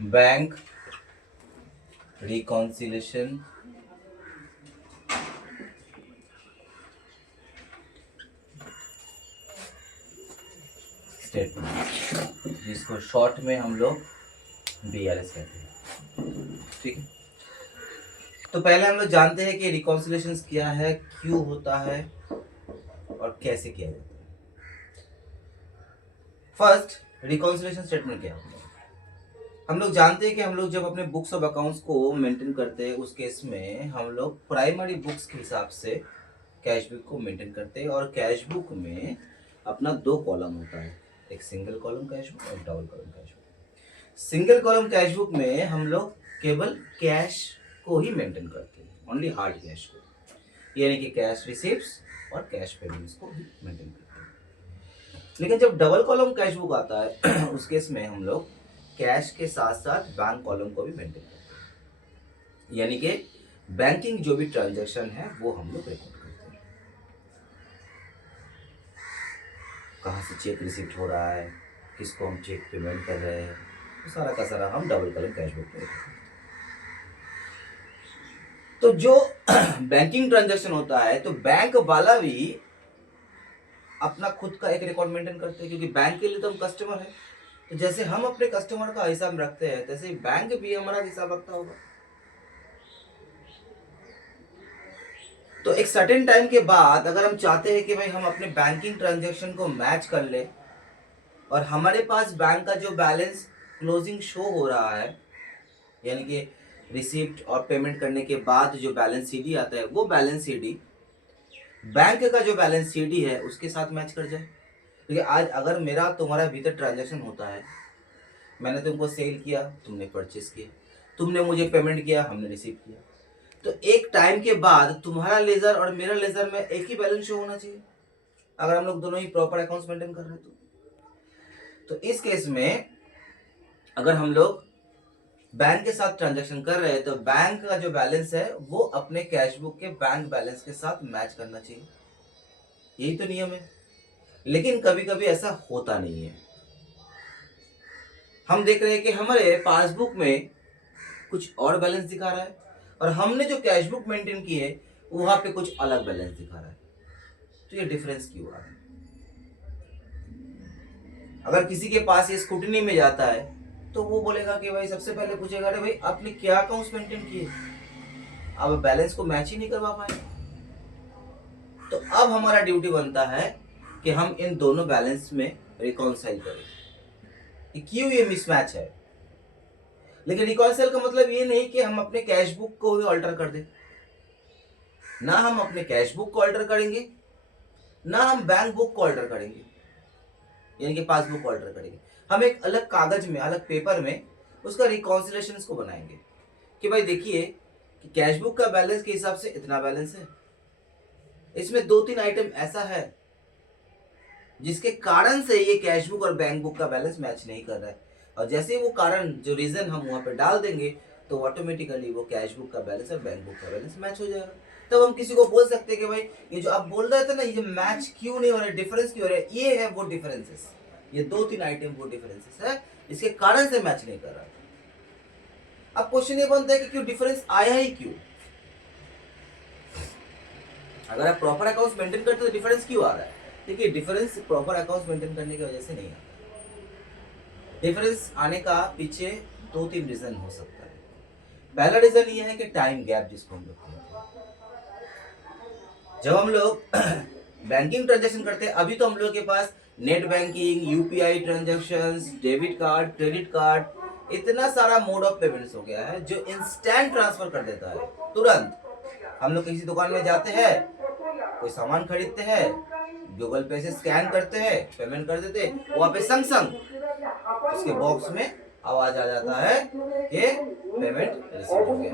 Bank reconciliation statement, जिसको short में हम लोग BRS कहते हैं। ठीक है, तो पहले हम लोग जानते हैं कि रिकॉन्सिलेशन क्या है, क्यों होता है और कैसे किया जाता है। फर्स्ट, रिकॉन्सिलेशन स्टेटमेंट क्या होता है। हम लोग जानते हैं कि हम लोग जब अपने बुक्स ऑफ अकाउंट्स को मेंटेन करते हैं, उस केस में हम लोग प्राइमरी बुक्स के हिसाब से कैश बुक को मेंटेन करते हैं, और कैश बुक में अपना दो कॉलम होता है, एक सिंगल कॉलम कैश बुक और double column cash book. Single column cash book में हम लोग केवल कैश को ही मेंटेन करते हैं, ओनली हार्ड कैश को, यानी कि कैश रिसीप्ट्स और कैश पेमेंट्स को ही मेंटेन करते हैं। लेकिन जब डबल कॉलम कैश बुक आता है उस केस में हम लोग कैश के साथ साथ बैंक कॉलम को भी मेंटेन करते हैं, यानी कि बैंकिंग जो भी ट्रांजैक्शन है वो हम लोग रिकॉर्ड करते हैं। कहाँ से चेक रिसीप्ट हो रहा है, किसको हम चेक पेमेंट कर रहे हैं, तो सारा का सारा हम डबल कॉलम कैश बुक में रिकॉर्ड करते हैं। तो जो बैंकिंग ट्रांजैक्शन होता है, तो बैंक वाला भी अपना खुद का एक रिकॉर्ड मेंटेन करते हैं, क्योंकि बैंक के लिए तो हम कस्टमर है। तो जैसे हम अपने कस्टमर का हिसाब रखते हैं, तैसे ही बैंक भी हमारा हिसाब रखता होगा। तो एक सर्टेन टाइम के बाद अगर हम चाहते हैं कि भाई हम अपने बैंकिंग ट्रांजैक्शन को मैच कर ले, और हमारे पास बैंक का जो बैलेंस क्लोजिंग शो हो रहा है, यानी कि रिसीप्ट और पेमेंट करने के बाद जो बैलेंस सीडी आता है, वो बैलेंस सीडी बैंक का जो बैलेंस सीडी है उसके साथ मैच कर जाए। क्योंकि आज अगर मेरा तुम्हारा भीतर ट्रांजैक्शन होता है, मैंने तुमको सेल किया, तुमने परचेस किया, तुमने मुझे पेमेंट किया, हमने रिसीव किया, तो एक टाइम के बाद तुम्हारा लेजर और मेरा लेजर में एक ही बैलेंस शो होना चाहिए, अगर हम लोग दोनों ही प्रॉपर अकाउंट्स मेंटेन कर रहे हैं तो इस केस में अगर हम लोग बैंक के साथ ट्रांजैक्शन कर रहे हैं, तो बैंक का जो बैलेंस है वो अपने कैश बुक के बैंक बैलेंस के साथ मैच करना चाहिए, यही तो नियम है। लेकिन कभी कभी ऐसा होता नहीं है। हम देख रहे हैं कि हमारे पासबुक में कुछ और बैलेंस दिखा रहा है, और हमने जो कैश बुक मेंटेन की है वहां पे कुछ अलग बैलेंस दिखा रहा है। तो ये डिफरेंस क्यों आ रहा है? अगर किसी के पास ये स्क्रूटनी में जाता है तो वो बोलेगा कि भाई, सबसे पहले पूछेगा, अरे भाई आपने क्या अकाउंट्स मेंटेन किए, अब बैलेंस को मैच ही नहीं करवा पाए। तो अब हमारा ड्यूटी बनता है कि हम इन दोनों बैलेंस में रिकॉन्साइल करें कि क्यों ये मिसमैच है। लेकिन रिकॉन्साइल का मतलब ये नहीं कि हम अपने कैश बुक को भी ऑल्टर कर दें, ना हम अपने कैश बुक को ऑल्टर करेंगे, ना हम बैंक बुक को ऑल्टर करेंगे, यानी कि पासबुक को ऑल्टर करेंगे। हम एक अलग कागज में, अलग पेपर में उसका रिकॉन्सिलेशन को बनाएंगे कि भाई देखिए कि कैश बुक का बैलेंस के हिसाब से इतना बैलेंस है, इसमें 2-3 आइटम ऐसा है जिसके कारण से ये कैश बुक और बैंक बुक का बैलेंस मैच नहीं कर रहा है, और जैसे वो कारण, जो रीजन हम वहां पे डाल देंगे, तो ऑटोमेटिकली वो कैश बुक का बैलेंस और बैंक बुक का बैलेंस मैच हो जाएगा। तब हम किसी को बोल सकते हैं कि भाई ये जो आप बोल रहे थे ना, ये मैच क्यों नहीं हो रहा है, डिफरेंस क्यों हो रहा है, ये है वो डिफरेंसेस, ये 2-3 आइटम वो डिफरेंसेस है, इसके कारण से मैच नहीं कर रहा। अब क्वेश्चन ये बनता है कि क्यों डिफरेंस आया ही क्यों? अगर आप प्रॉपर अकाउंट्स मेंटेन करते तो डिफरेंस क्यों आ रहा है? देखिए, डिफरेंस प्रॉपर अकाउंट्स मेंटेन करने की वजह से नहीं आता। डिफरेंस आने का पीछे 2-3 रीजन हो सकता है। पहला रीजन ये है कि टाइम गैप, जिसको हम लोग कहते हैं। जब हम लोग बैंकिंग ट्रांजैक्शन करते हैं, अभी तो हम लोग के पास net banking, UPI transactions, debit card, credit card, इतना सारा मोड ऑफ पेमेंट्स हो गया है जो इंस्टेंट ट्रांसफर कर देता है तुरंत। हम लोग किसी दुकान में जाते हैं, कोई सामान खरीदते हैं, गूगल पे से स्कैन करते हैं, पेमेंट कर देते हैं, वहां पे संग संग उसके बॉक्स में आवाज आ जाता है कि पेमेंट रिसीव हो गया।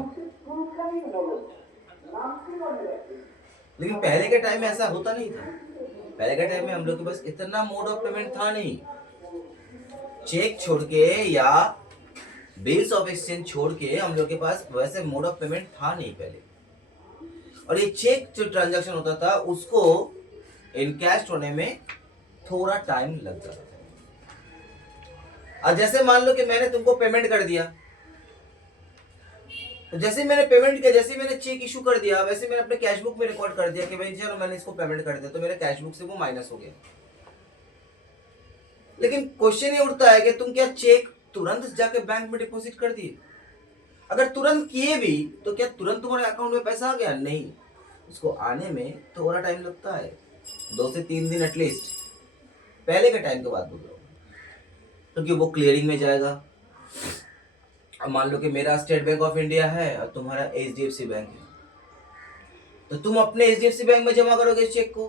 लेकिन पहले के टाइम में ऐसा होता नहीं था। पहले के टाइम में हम लोग के पास इतना मोड ऑफ पेमेंट था नहीं। चेक छोड़ के या बिल्स ऑफ एक्सचेंज छोड़ के हम लोग के पास वैसे मोड ऑफ पेमेंट था नहीं पहले। और ये चेक जो ट्रांजैक्शन होता था उसको इनकैश होने में थोड़ा टाइम लग जाता था। और जैसे मान लो कि मैंने तुमको पेमेंट कर दिया, तो जैसे मैंने पेमेंट किया, जैसे मैंने चेक इशू कर दिया, वैसे मैंने अपने कैश बुक में रिकॉर्ड कर दिया कि भाई चलो मैंने इसको पेमेंट कर दिया, तो मेरे कैश बुक से वो माइनस हो गया। लेकिन क्वेश्चन ये उठता है कि तुम क्या चेक तुरंत जाके बैंक में डिपॉजिट कर दिए? अगर तुरंत किए भी तो क्या तुरंत तुम्हारे अकाउंट में पैसा आ गया? नहीं, उसको आने में थोड़ा टाइम लगता है, 2 से 3 दिन एटलीस्ट, पहले के टाइम की बात बोल रहा हूँ, क्योंकि वो क्लियरिंग में जाएगा। अब मान लो कि मेरा स्टेट बैंक ऑफ इंडिया है और तुम्हारा HDFC बैंक है, तो तुम अपने HDFC बैंक में जमा करोगे चेक को,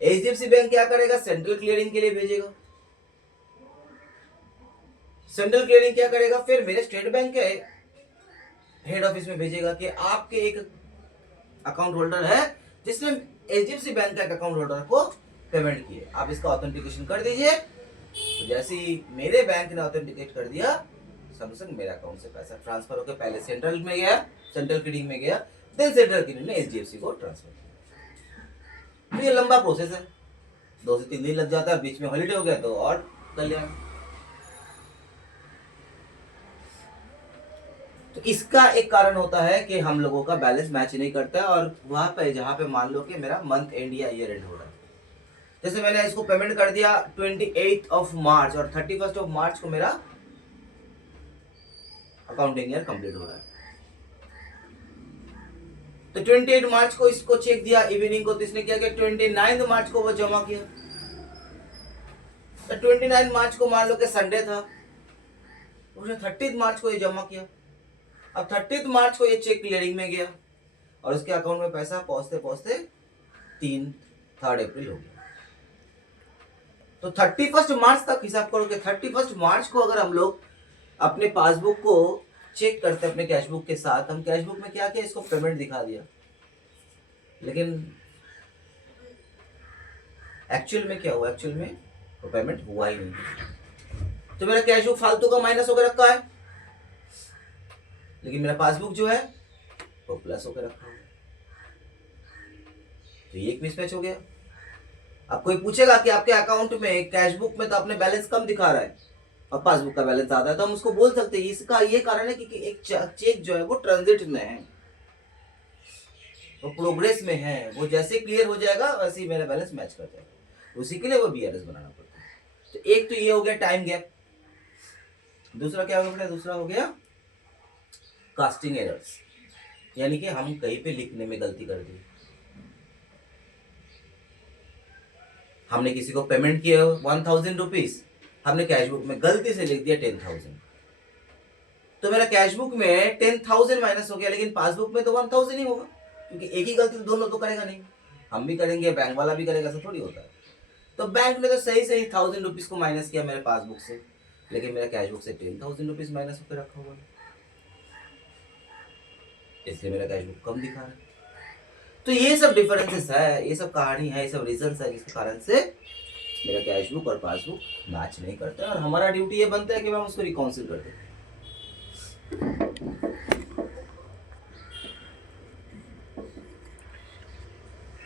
HDFC बैंक क्या करेगा? सेंट्रल क्लियरिंग के लिए भेजेगा। सेंट्रल क्लियरिंग क्या करेगा? फिर मेरे स्टेट बैंक के हेड ऑफिस में भेजेगा कि आपके एक अकाउंट होल्डर है जिसने HDFC बैंक का एक अकाउंट होल्डर को पेमेंट किए, आप इसका ऑथेंटिकेशन कर दीजिए। तो जैसे ही मेरे बैंक ने ऑथेंटिकेट कर दिया, संग संग मेरे अकाउंट से पैसा ट्रांसफर होकर पहले सेंट्रल में गया, सेंट्रल क्लियरिंग में गया, देन सेंट्रल क्लियरिंग ने HDFC को ट्रांसफर किया। तो ये लंबा प्रोसेस है, 2 से 3 दिन लग जाता है, बीच में हॉलीडे हो गया तो और कल्याण। तो इसका एक कारण होता है कि हम लोगों का बैलेंस मैच नहीं करता है, और वहां पे जहां पे मान लो कि मेरा मंथ एंड या ईयर एंड हो रहा है, जैसे मैंने इसको पेमेंट कर दिया 28 मार्च और 31 मार्च को मेरा अकाउंटिंग ईयर कंप्लीट हो रहा है, तो 28 मार्च को इसको चेक दिया इवनिंग को, तो इसने क्या किया 29 मार्च को वो जमा किया। तो 29 मार्च को मान लो कि संडे था, उसने 30 मार्च को ये जमा किया। अब 30 मार्च को ये चेक क्लियरिंग में गया और उसके अकाउंट में पैसा पहुंचते पहुंचते 3 अप्रैल हो गया। तो 31 मार्च तक हिसाब करो कि 31 मार्च को अगर हम लोग अपने पासबुक को चेक करते अपने कैश बुक के साथ, हम कैश बुक में क्या किया, इसको पेमेंट दिखा दिया, लेकिन एक्चुअल में क्या हुआ? एक्चुअल में वो पेमेंट हुआ ही नहीं, तो मेरा कैश बुक फालतू का माइनस होकर रखा है, लेकिन मेरा पासबुक जो है वो प्लस होकर रखा हुआ है, तो ये एक मिसमैच हो गया। अब कोई पूछेगा कि आपके अकाउंट में कैश बुक में तो आपने बैलेंस कम दिखा रहा है और पासबुक का बैलेंस आता है, तो हम उसको बोल सकते हैं इसका ये कारण है कि एक चेक जो है वो ट्रांजिट में है, वो प्रोग्रेस में है, वो जैसे क्लियर हो जाएगा वैसे ही मेरा बैलेंस मैच कर जाएगा, उसी के लिए वो BRS बनाना पड़ता है। तो एक तो ये हो गया टाइम गैप, दूसरा क्या हो गया? दूसरा हो गया कास्टिंग एरर्स, यानी कि हम कहीं पे लिखने में गलती कर दी, हमने किसी को पेमेंट किया 1000 रुपीज, हमने कैश बुक में गलती से लिख दिया 10,000, तो मेरा कैश बुक में 10,000 माइनस हो गया, लेकिन पासबुक में तो 1000 ही होगा, क्योंकि एक ही गलती तो दोनों तो करेगा नहीं, हम भी करेंगे, बैंक वाला भी करेगा, ऐसा थोड़ी होता है। तो बैंक ने तो सही सही 1000 रुपीज को माइनस किया मेरे पासबुक से, लेकिन मेरा कैश बुक से 10,000 रुपीज माइनस होकर रखा हुआ है, इसलिए मेरा कैश बुक कम दिखा रहा है। तो ये सब डिफरेंसेस है, ये सब कहानी है, ये सब रीजन है जिसके कारण से मेरा कैश बुक और पासबुक मैच नहीं करता है, और हमारा ड्यूटी ये बनता है कि हम उसको रिकाउंसिल कर दें।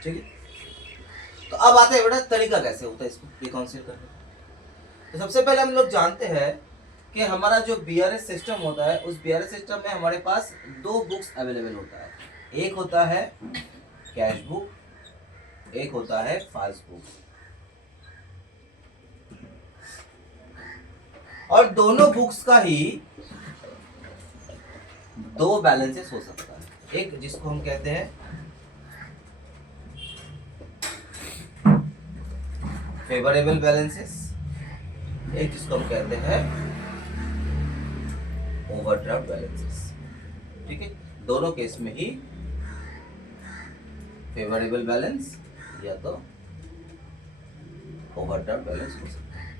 ठीक है, तो अब आते हैं बेटा तरीका कैसे होता है इसको रिकाउंसिल करने का। तो सबसे पहले हम लोग जानते हैं कि हमारा जो BRS सिस्टम होता है, उस BRS सिस्टम में हमारे पास 2 बुक्स अवेलेबल होता है, एक होता है कैश बुक, एक होता है पासबुक, और दोनों बुक्स का ही 2 बैलेंसेस हो सकता है, एक जिसको हम कहते हैं फेवरेबल बैलेंसेस, एक जिसको हम कहते हैं ओवरड्राफ्ट बैलेंसेस। ठीक है, दोनों केस में ही फेवरेबल बैलेंस या तो ओवरड्राफ्ट बैलेंस हो सकता है।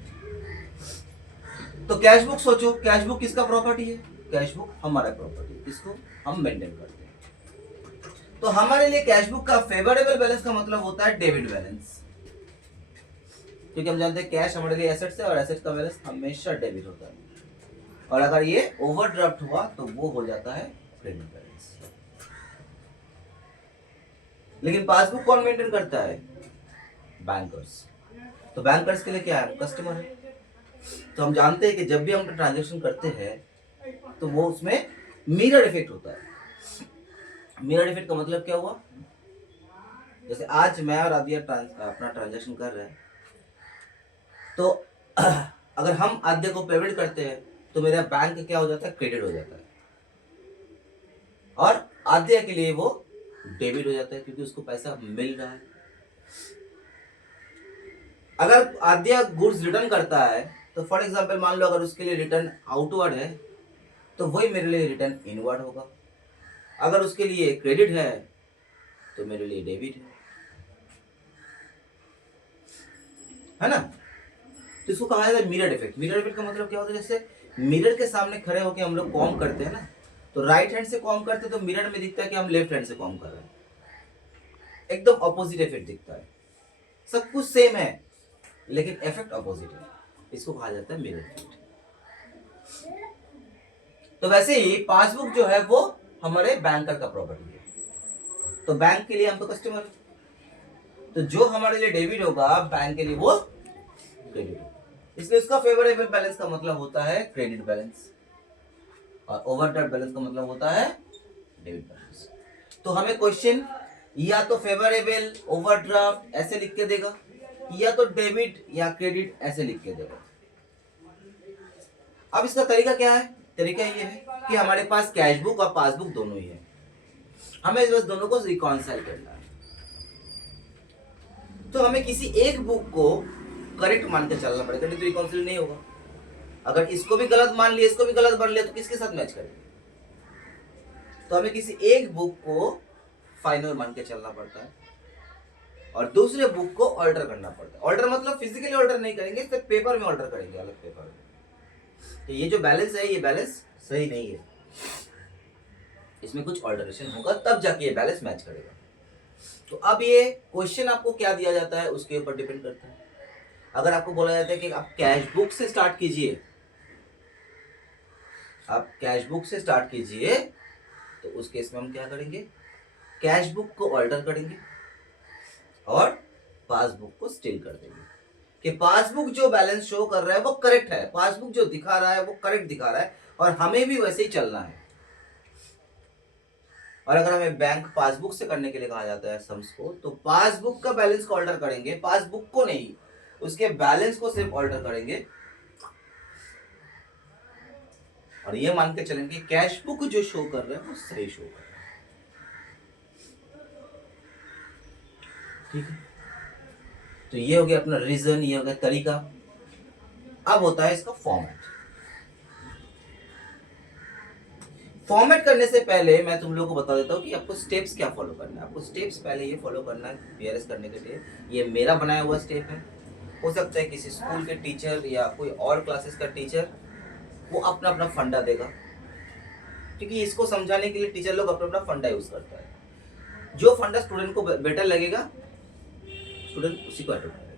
तो कैश बुक सोचो, कैश बुक किसका प्रॉपर्टी है? कैश बुक हमारा प्रॉपर्टी, इसको हम मेंटेन करते हैं। तो हमारे लिए कैश बुक का फेवरेबल बैलेंस का मतलब होता है डेबिट बैलेंस, क्योंकि हम जानते हैं कैश हमारे लिए एसेट्स है और एसेट का बैलेंस हमेशा डेबिट होता है, और अगर ये ओवरड्राफ्ट हुआ तो वो हो जाता है क्रेडिट बैलेंस। लेकिन पासबुक कौन मेंटेन करता है? बैंकर्स। तो बैंकर्स के लिए क्या है? कस्टमर है। तो हम जानते हैं कि जब भी हम ट्रांजेक्शन करते हैं तो वो उसमें मिरर इफेक्ट होता है। मिरर इफेक्ट का मतलब क्या हुआ, जैसे आज मैं और आदिया अपना ट्रांजेक्शन कर रहे हैं, तो अगर हम आद्य को पेमेंट करते हैं तो मेरा बैंक क्या हो जाता है, क्रेडिट हो जाता है, और आद्य के लिए वो डेबिट हो जाता है क्योंकि उसको पैसा मिल रहा है। अगर आद्य गुड्स रिटर्न करता है तो फॉर एग्जांपल मान लो अगर उसके लिए रिटर्न आउटवर्ड है तो वही मेरे लिए रिटर्न इनवर्ड होगा। अगर उसके लिए क्रेडिट है तो मेरे लिए डेबिट है ना। तो इसको कहा जाता है मिरर इफेक्ट। मिरर इफेक्ट का मतलब क्या होता है, जैसे मिरर के सामने खड़े होकर हम लोग कॉम करते हैं ना, तो राइट हैंड से कॉम करते हैं तो मिरर में दिखता है कि हम लेफ्ट हैंड से कॉम कर रहे हैं, एकदम ऑपोजिट इफेक्ट दिखता है। सब कुछ सेम है लेकिन इफेक्ट ऑपोजिट है, इसको कहा जाता है मिरर इफेक्ट। तो वैसे ही पासबुक जो है वो हमारे बैंकर का प्रॉपर्टी है, तो बैंक के लिए हम तो कस्टमर, तो जो हमारे लिए डेबिट होगा बैंक के लिए वो क्रेडिट होगा, इसलिए उसका फेवरेबल बैलेंस का मतलब होता है क्रेडिट बैलेंस, और ओवरड्राफ्ट बैलेंस का मतलब होता है डेबिट बैलेंस। तो हमें क्वेश्चन या तो फेवरेबल ओवरड्राफ्ट ऐसे लिख के देगा, या तो डेबिट या क्रेडिट ऐसे लिख के देगा। अब इसका तरीका क्या है, तरीका ये है कि हमारे पास कैश बुक और पासबुक दोनों ही है, हमें बस दोनों को रिकॉन्साइल करना है। तो हमें किसी एक बुक को करेक्ट मान के चलना पड़ेगा, नहीं तो रिकॉन्सिल नहीं होगा। अगर इसको भी गलत मान लिया, इसको भी गलत मान लिया, तो किसके साथ मैच करेंगे। तो हमें किसी एक बुक को फाइनल मान के चलना पड़ता है और दूसरे बुक को ऑल्टर करना पड़ता है। ऑल्टर मतलब फिजिकली ऑल्टर नहीं करेंगे, सिर्फ पेपर में ऑल्टर करेंगे, अलग पेपर में। तो ये जो बैलेंस है ये बैलेंस सही नहीं है, इसमें कुछ ऑल्टरेशन होगा तब जाके ये बैलेंस मैच करेगा। तो अब ये क्वेश्चन आपको क्या दिया जाता है उसके ऊपर डिपेंड करता है। अगर आपको बोला जाता है कि आप कैश बुक से स्टार्ट कीजिए, आप कैश बुक से स्टार्ट कीजिए, तो उस केस में हम क्या करेंगे, कैश बुक को ऑल्टर करेंगे और पासबुक को स्टिल कर देंगे कि पासबुक जो बैलेंस शो कर रहा है वो करेक्ट है, पासबुक जो दिखा रहा है वो करेक्ट दिखा रहा है और हमें भी वैसे ही चलना है। और अगर हमें बैंक पासबुक से करने के लिए कहा जाता है सम्स को, तो पासबुक का बैलेंस को ऑल्टर करेंगे, पासबुक को नहीं, उसके बैलेंस को सिर्फ ऑल्टर करेंगे और ये मान के चलेंगे कैश बुक जो शो कर रहा है वो सही शो कर रहा है। ठीक है, तो ये हो गया अपना रीजन, ये हो गया तरीका। अब होता है इसका फॉर्मेट। फॉर्मेट करने से पहले मैं तुम लोगों को बता देता हूँ कि आपको स्टेप्स क्या फॉलो करना है। आपको स्टेप्स पहले ये फॉलो करना है बीआरएस करने के लिए। ये मेरा बनाया हुआ स्टेप है, हो सकता है किसी स्कूल के टीचर या कोई और क्लासेस का टीचर वो अपना अपना फंडा देगा, क्योंकि इसको समझाने के लिए टीचर लोग अपना अपना फंडा यूज करता है। जो फंडा स्टूडेंट को बेटर लगेगा स्टूडेंट उसी को अडॉप्ट करेगा।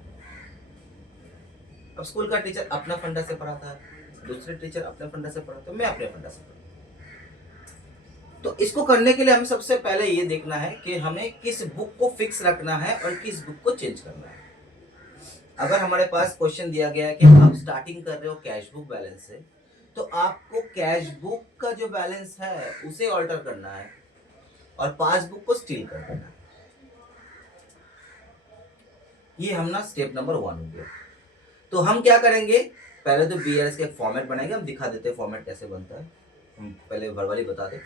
अब स्कूल का टीचर अपना फंडा से पढ़ाता है, दूसरे टीचर अपने फंडा से पढ़ाते हैं, मैं अपने फंडा से पढ़ाता हूं। तो इसको करने के लिए हमें सबसे पहले ये देखना है कि हमें किस बुक को फिक्स रखना है और किस बुक को चेंज करना है। अगर हमारे पास क्वेश्चन दिया गया है कि आप स्टार्टिंग कर रहे हो कैश बुक बैलेंस से, तो आपको कैश बुक का जो बैलेंस है उसे ऑल्टर करना है और पासबुक को स्टील कर देना है। ये हम ना स्टेप नंबर 1 हो गया। तो हम क्या करेंगे, पहले तो बीआरएस का एक फॉर्मेट बनाएंगे। हम दिखा देते हैं फॉर्मेट कैसे बनता है, हम पहले वर्बली बता दें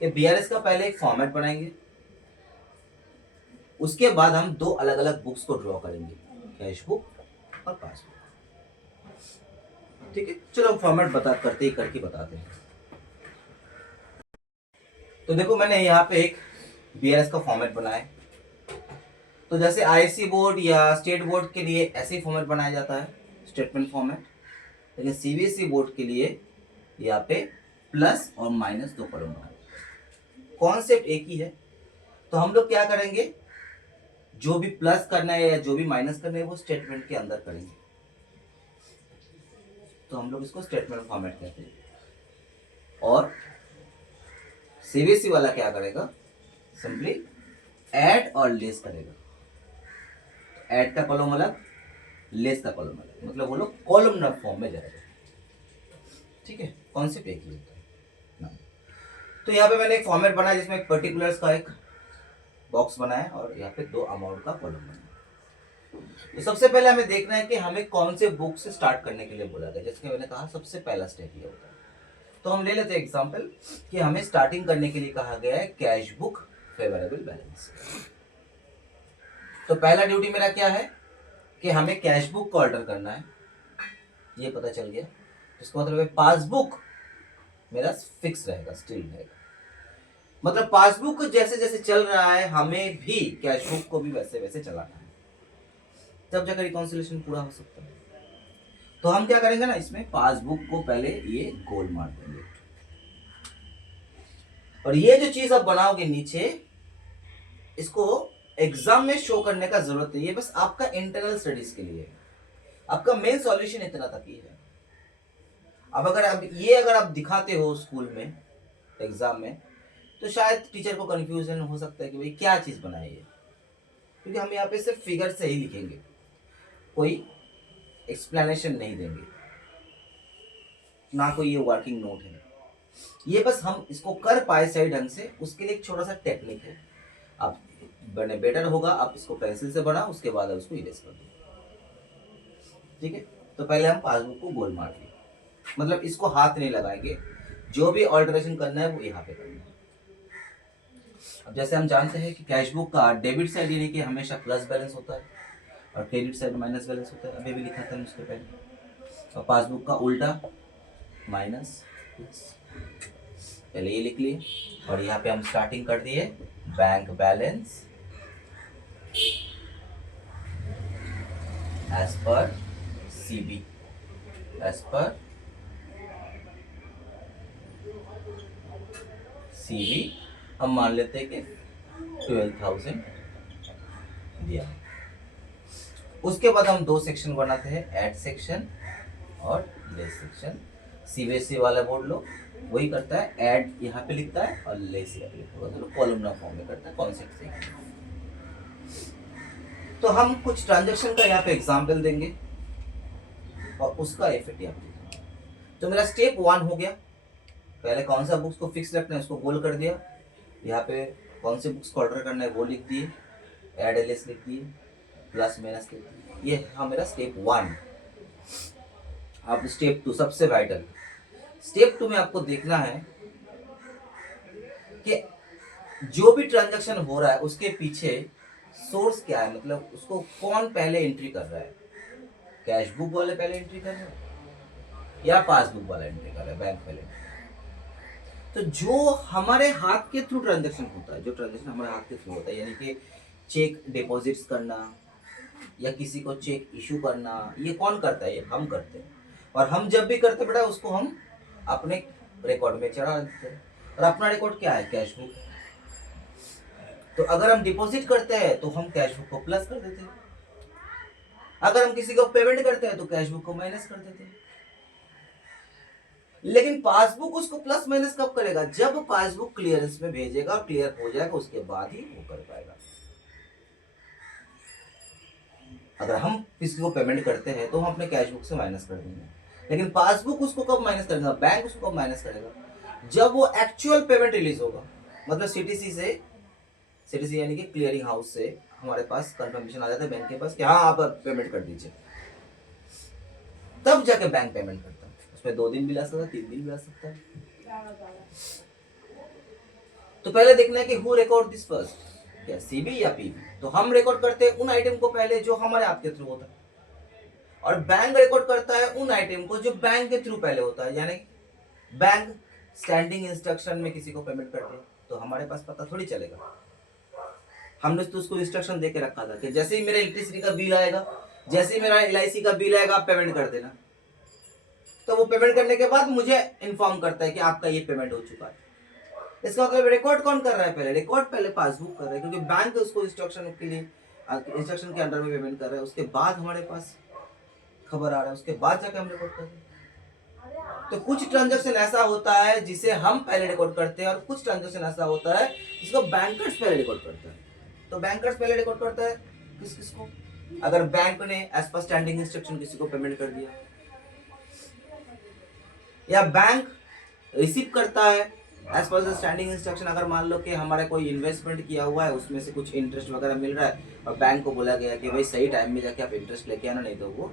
कि बीआरएस का पहले एक फॉर्मेट बनाएंगे, उसके बाद हम दो अलग अलग बुक्स को ड्रॉ करेंगे, कैश बुक और पासबुक। ठीक है, चलो हम फॉर्मेट करते ही करके बताते हैं। तो देखो मैंने यहाँ पे एक बीआरएस का फॉर्मेट बनाया। तो जैसे आईएससी बोर्ड या स्टेट बोर्ड के लिए ऐसे ही फॉर्मेट बनाया जाता है, स्टेटमेंट फॉर्मेट, लेकिन सीबीएसई बोर्ड के लिए यहाँ पे प्लस और माइनस 2 कॉलम बनाए। कॉन्सेप्ट एक ही है। तो हम लोग क्या करेंगे, जो भी प्लस करना है या जो भी माइनस करना है वो स्टेटमेंट के अंदर करेंगे। तो हम लोग इसको स्टेटमेंट फॉर्मेट कहते हैं। और सीबीएसई वाला क्या करेगा, सिंपली ऐड और लेस करेगा। ऐड का कॉलम अलग, लेस का कॉलम अलग, मतलब वो लोग कॉलमनर फॉर्म में जाएगा। ठीक है, कॉन्सेप्ट एक ही होता है ना। तो यहाँ पे मैंने एक फॉर्मेट बनाया जिसमें एक पर्टिकुलर्स का एक बॉक्स बनाया और यहाँ पे 2 अमाउंट का कॉलम बनाया। तो सबसे पहले हमें देखना है कि हमें कौन से बुक से स्टार्ट करने के लिए बोला गया। जैसे कि मैंने कहा सबसे पहला स्टेप ये होता है। तो हम ले लेते हैं एग्जांपल कि हमें स्टार्टिंग करने के लिए कहा गया है कैश बुक फेवरेबल बैलेंस। तो पहला ड्यूटी मेरा क्या है कि हमें कैश बुक को ऑल्टर करना है, ये पता चल गया। इसका मतलब है पासबुक मेरा फिक्स रहेगा, स्टिल रहेगा। मतलब पासबुक जैसे जैसे चल रहा है हमें भी कैश बुक को भी वैसे वैसे चलाना है, तब जाकर रिकॉन्सिलेशन पूरा हो सकता है। तो हम क्या करेंगे ना, इसमें पासबुक को पहले ये गोल मार देंगे और ये जो चीज आप बनाओगे नीचे, इसको एग्जाम में शो करने का जरूरत नहीं है, बस आपका इंटरनल स्टडीज के लिए। आपका मेन सॉल्यूशन इतना तक ही है। अब अगर आप दिखाते हो स्कूल में एग्जाम में, तो शायद टीचर को कंफ्यूजन हो सकता है कि भाई क्या चीज बनाई है, क्योंकि हम यहाँ पे सिर्फ फिगर से ही लिखेंगे, कोई एक्सप्लेनेशन नहीं देंगे, ना कोई ये वर्किंग नोट है। ये बस हम इसको कर पाए सही ढंग से, उसके लिए एक छोटा सा टेक्निक है। आप बने बेटर होगा आप इसको पेंसिल से बनाओ, उसके बाद आप उसको इरेज कर दो। ठीक है, तो पहले हम पासबुक को गोल मार दिए, मतलब इसको हाथ नहीं लगाएंगे, जो भी ऑल्टरेशन करना है वो यहाँ पे करना है। अब जैसे हम जानते हैं कि कैश बुक का डेबिट साइड यानी कि हमेशा प्लस बैलेंस होता है और क्रेडिट साइड माइनस बैलेंस होता है, अभी भी लिखा था उसके पहले। और पासबुक का उल्टा माइनस प्लस, पहले ये लिख लिए। और यहाँ पे हम स्टार्टिंग कर दिए bank balance as per CB, as per CB हम मान लेते हैं कि 12,000 दिया। उसके बाद हम 2 सेक्शन बनाते हैं, ऐड सेक्शन और लेस सेक्शन। सीबीएसई वाला बोर्ड लो वही करता है, ऐड यहाँ पे लिखता है और लेस यहाँ पे लिखता है, तो कॉलमनर फॉर्म में करता है, कॉन्सेप्ट से। तो हम कुछ ट्रांजैक्शन का यहाँ पे एग्जांपल देंगे और उसका इफेक्ट यहाँ पे। तो मेरा स्टेप 1 हो गया, पहले कौन सा बुक्स को फिक्स रखना है उसको गोल कर दिया, यहाँ पे कौन से बुक्स को ऑर्डर करना है वो लिख दिए, ऐड लेस लिख दिए, प्लस माइनस लिख दिए। ये हाँ मेरा स्टेप 1। अब स्टेप 2 सबसे वाइटल। स्टेप 2 में आपको देखना है कि जो भी ट्रांजैक्शन हो रहा है उसके पीछे सोर्स क्या है, मतलब उसको कौन पहले एंट्री कर रहा है, कैश बुक वाले पहले एंट्री कर रहे हैं या पासबुक वाला एंट्री कर रहा है, बैंक पहले। तो जो हमारे हाथ के थ्रू ट्रांजैक्शन होता है, जो ट्रांजैक्शन हमारे हाथ के थ्रू होता है, यानी कि चेक डिपॉजिट्स करना या किसी को चेक इशू करना, ये कौन करता है, ये हम करते हैं। और हम जब भी करते बेटा उसको हम अपने रिकॉर्ड में चढ़ा देते हैं, और अपना रिकॉर्ड क्या है, कैश बुक। तो अगर हम डिपॉजिट करते हैं तो हम कैश बुक को प्लस कर देते हैं, अगर हम किसी को पेमेंट करते हैं तो कैश बुक को माइनस कर देते हैं। लेकिन पासबुक उसको प्लस माइनस कब करेगा, जब पासबुक क्लियरेंस में भेजेगा और क्लियर हो जाएगा उसके बाद ही वो कर पाएगा। अगर हम किसी को पेमेंट करते हैं तो हम अपने कैश बुक से माइनस कर देंगे, लेकिन पासबुक उसको कब माइनस करेगा, बैंक उसको कब माइनस करेगा, जब वो एक्चुअल पेमेंट रिलीज होगा। मतलब सीटीसी यानी कि क्लियरिंग हाउस से हमारे पास कंफर्मेशन आ जाता है बैंक के पास कि हाँ आप पेमेंट कर दीजिए, तब जाके बैंक पेमेंट करता है। उसमें 2 दिन भी ला सकता है, 3 दिन भी ला सकता है। तो पहले देखना है कि हु रिकॉर्ड दिस फर्स्ट, क्या सीबी या पीबी। तो हम रिकॉर्ड करते हैं उन आइटम को पहले जो हमारे आपके थ्रू होता है, और बैंक रिकॉर्ड करता है उन आइटम को जो बैंक के थ्रू पहले होता है। यानी बैंक स्टैंडिंग इंस्ट्रक्शन में किसी को पेमेंट कर दिया तो हमारे पास पता थोड़ी चलेगा, हमने तो उसको इंस्ट्रक्शन दे के रखा था कि जैसे ही मेरा इलेक्ट्रिसिटी का बिल आएगा, जैसे ही मेरा LIC का बिल आएगा आप पेमेंट कर देना। तो वो पेमेंट करने के बाद मुझे इन्फॉर्म करता है कि आपका ये पेमेंट हो चुका है। इसका मतलब रिकॉर्ड कौन कर रहा है, पहले रिकॉर्ड पहले पासबुक कर रहा है, क्योंकि बैंक उसको इंस्ट्रक्शन के लिए इंस्ट्रक्शन के अंडर में पेमेंट कर रहा है। उसके बाद हमारे पास खबर आ रहा है, उसके बाद जाके हम रिकॉर्ड कर रहे हैं। तो कुछ ट्रांजैक्शन ऐसा होता है जिसे हम पहले रिकॉर्ड करते हैं और कुछ ट्रांजैक्शन ऐसा होता है जिसको बैंकर्स पहले रिकॉर्ड करता है। तो बैंकर्स पहले रिकॉर्ड करता है किसको, अगर बैंक ने एज पर स्टैंडिंग इंस्ट्रक्शन किसी को पेमेंट कर दिया, या बैंक रिसीव करता है as per the standing instruction, अगर मान लो कि हमारा कोई इन्वेस्टमेंट किया हुआ है, उसमें से कुछ इंटरेस्ट वगैरह मिल रहा है और बैंक को बोला गया कि भाई सही टाइम में जाके आप इंटरेस्ट लेके आना, नहीं तो वो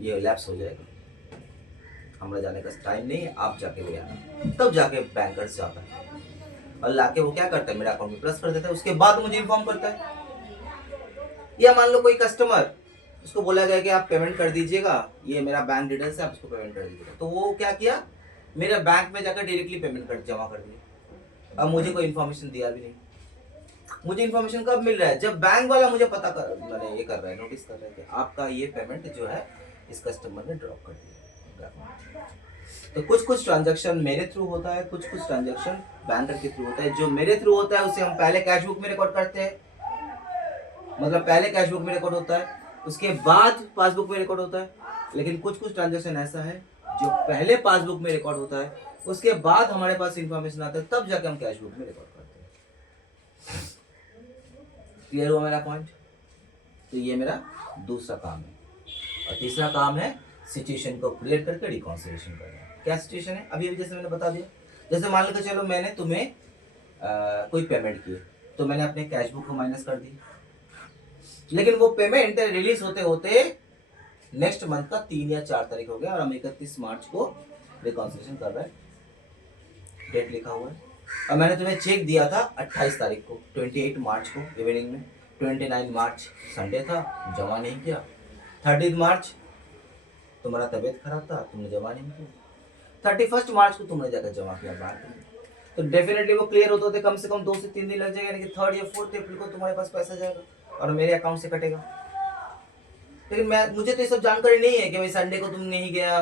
ये लैप्स हो जाएगा, हमारा जाने का टाइम नहीं है, आप जाके ले आना। तब जाके बैंकर्स जाता है और लाके वो क्या करता है, मेरे अकाउंट में प्लस कर देता है, उसके बाद मुझे इन्फॉर्म करता है। या मान लो कोई कस्टमर, उसको बोला गया कि आप पेमेंट कर दीजिएगा, ये मेरा बैंक डिटेल्स है, आप उसको पेमेंट कर दीजिएगा, तो वो क्या किया, मेरे बैंक में जाकर डायरेक्टली पेमेंट कर जमा कर दिया। अब मुझे कोई इन्फॉर्मेशन दिया भी नहीं। मुझे इन्फॉर्मेशन कब मिल रहा है, जब बैंक वाला मुझे पता कर मैंने ये कर रहा है, नोटिस कर रहा है कि आपका ये पेमेंट जो है इस कस्टमर ने ड्रॉप कर दिया। तो कुछ कुछ ट्रांजैक्शन मेरे थ्रू होता है, कुछ कुछ ट्रांजैक्शन बैंकर के थ्रू होता है। जो मेरे थ्रू होता है उसे हम पहले कैश बुक में रिकॉर्ड करते हैं, मतलब पहले कैश बुक में रिकॉर्ड होता है, उसके बाद पासबुक में रिकॉर्ड होता है। लेकिन कुछ कुछ ट्रांजैक्शन ऐसा है जो पहले पासबुक में रिकॉर्ड होता है, उसके बाद हमारे पास इंफॉर्मेशन आता है, तब जाके हम कैश बुक में रिकॉर्ड करते हैं। क्लियर हुआ मेरा पॉइंट? तो ये मेरा दूसरा काम है। और तीसरा काम है सिचुएशन को क्लियर करके रिकॉन्सिलिएशन करना। क्या सिचुएशन है, अभी जैसे मैंने बता दिया, जैसे मान लो कि चलो मैंने तुम्हें कोई पेमेंट की, तो मैंने अपने कैश बुक को माइनस कर दी, लेकिन वो पेमेंट रिलीज होते होते नेक्स्ट मंथ का 3 या 4 तारीख हो गया और हम 31 मार्च को रिकॉन्सिलिएशन कर रहे हैं, डेट लिखा हुआ है। और मैंने तुम्हें चेक दिया था 28 तारीख को, 28 मार्च को इवनिंग में, 29 मार्च संडे था, जमा नहीं किया। 30 मार्च तुम्हारा तबीयत खराब था, तुमने जमा नहीं किया। 31 मार्च को तुमने जाकर जमा किया बैंक में, तो डेफिनेटली वो क्लियर होते कम से कम 2 से 3 दिन लग जाएगा, यानी कि 3 या 4 अप्रैल को तुम्हारे पास पैसा जाएगा और मेरे अकाउंट से कटेगा। लेकिन मुझे तो ये सब जानकारी नहीं है कि भाई संडे को तुम नहीं गया,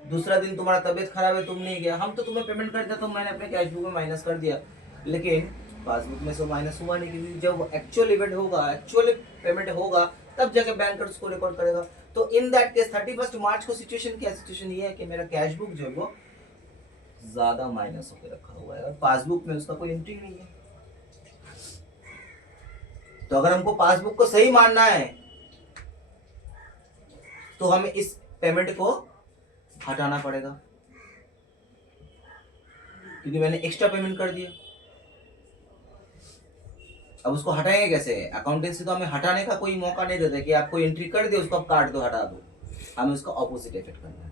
दूसरा दिन तुम्हारा तबीयत खराब है, तुम नहीं गया, हम तो तुम्हें पेमेंट कर दिया, तो मैंने अपने कैश बुक में माइनस कर दिया, लेकिन पासबुक में से माइनस हुआ नहीं, क्योंकि जब एक्चुअल इवेंट होगा, एक्चुअल पेमेंट होगा, तब जाके बैंक उसको रिकॉर्ड करेगा। तो इन दैट केस 31 मार्च को सिचुएशन क्या, सिचुएशन ये है कि मेरा कैश बुक जो है वो ज्यादा माइनस होकर रखा हुआ है और पासबुक में उसका कोई एंट्री नहीं है। तो अगर हमको पासबुक को सही मानना है तो हमें इस पेमेंट को हटाना पड़ेगा, क्योंकि मैंने एक्स्ट्रा पेमेंट कर दिया। अब उसको हटाएंगे कैसे, अकाउंटेंसी तो हमें हटाने का कोई मौका नहीं देता कि आपको एंट्री कर दे उसको आप काट दो, हटा दो, हमें उसका ऑपोजिट इफेक्ट करना है।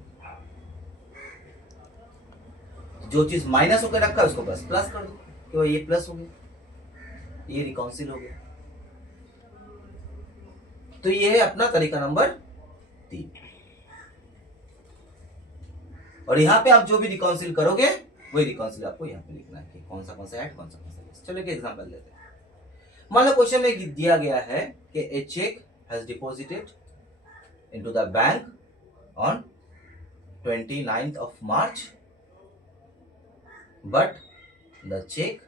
जो चीज माइनस होकर रखा है उसको बस प्लस कर दो, कि ये प्लस हो गया, ये रिकाउंसिल हो गया। तो ये है अपना तरीका नंबर 3। और यहाँ पे आप जो भी रिकाउंसिल करोगे वही रिकाउंसिल आपको यहाँ पे लिखना है कि कौन सा ऐड, कौन सा लेस। चलो एक एग्जांपल लेते हैं। मान लो क्वेश्चन में दिया गया है कि a cheque has deposited into the bank on 29th of March, but the check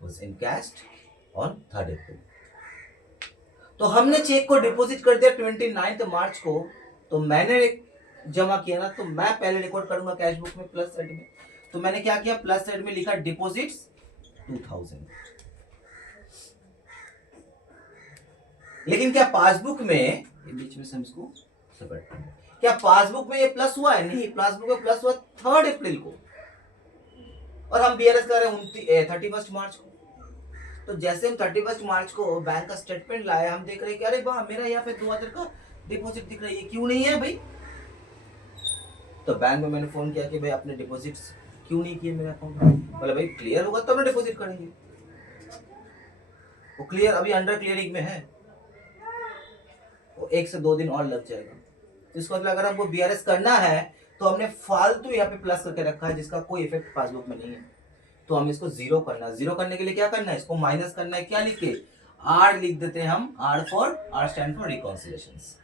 was encashed on 3rd April. तो हमने चेक को डिपॉजिट कर दिया 29th मार्च को, तो मैंने जमा किया ना, तो मैं पहले रिकॉर्ड करूंगा कैश बुक में प्लस साइड में। तो मैंने क्या किया, प्लस साइड में लिखा डिपॉजिट्स 2000। लेकिन क्या पासबुक में, बीच में से हम इसको सेपरेट करें, क्या पासबुक में ये प्लस हुआ है? नहीं, पासबुक में प्लस हुआ 3rd अप्रैल को और हम बीआरएस कर रहे हैं 31 मार्च को। तो जैसे हम 31 मार्च को बैंक का स्टेटमेंट लाए, हम देख रहे हैं कि अरे वाह, मेरा यहाँ पे 2000 का डिपॉजिट दिख रहा है, ये क्यों नहीं है भाई? तो बैंक में मैंने फोन किया कि भाई आपने डिपॉजिट क्यों नहीं किए मेरे अकाउंट में? बोले भाई क्लियर होगा तब ना डिपॉजिट करेंगे। वो क्लियर अभी अंडर क्लियरिंग में है, वो 1 से 2 दिन और लग जाएगा। तो इसको अगर हमको बीआरएस करना है तो हमने फालतू यहाँ पे प्लस करके रखा है जिसका कोई इफेक्ट पासबुक में नहीं है, तो हम इसको जीरो करना है। जीरो करने के लिए क्या करना है, इसको माइनस करना है। क्या लिख के, आर लिख देते हैं हम, आर स्टैंड फॉर रिकॉन्सिलिएशंस।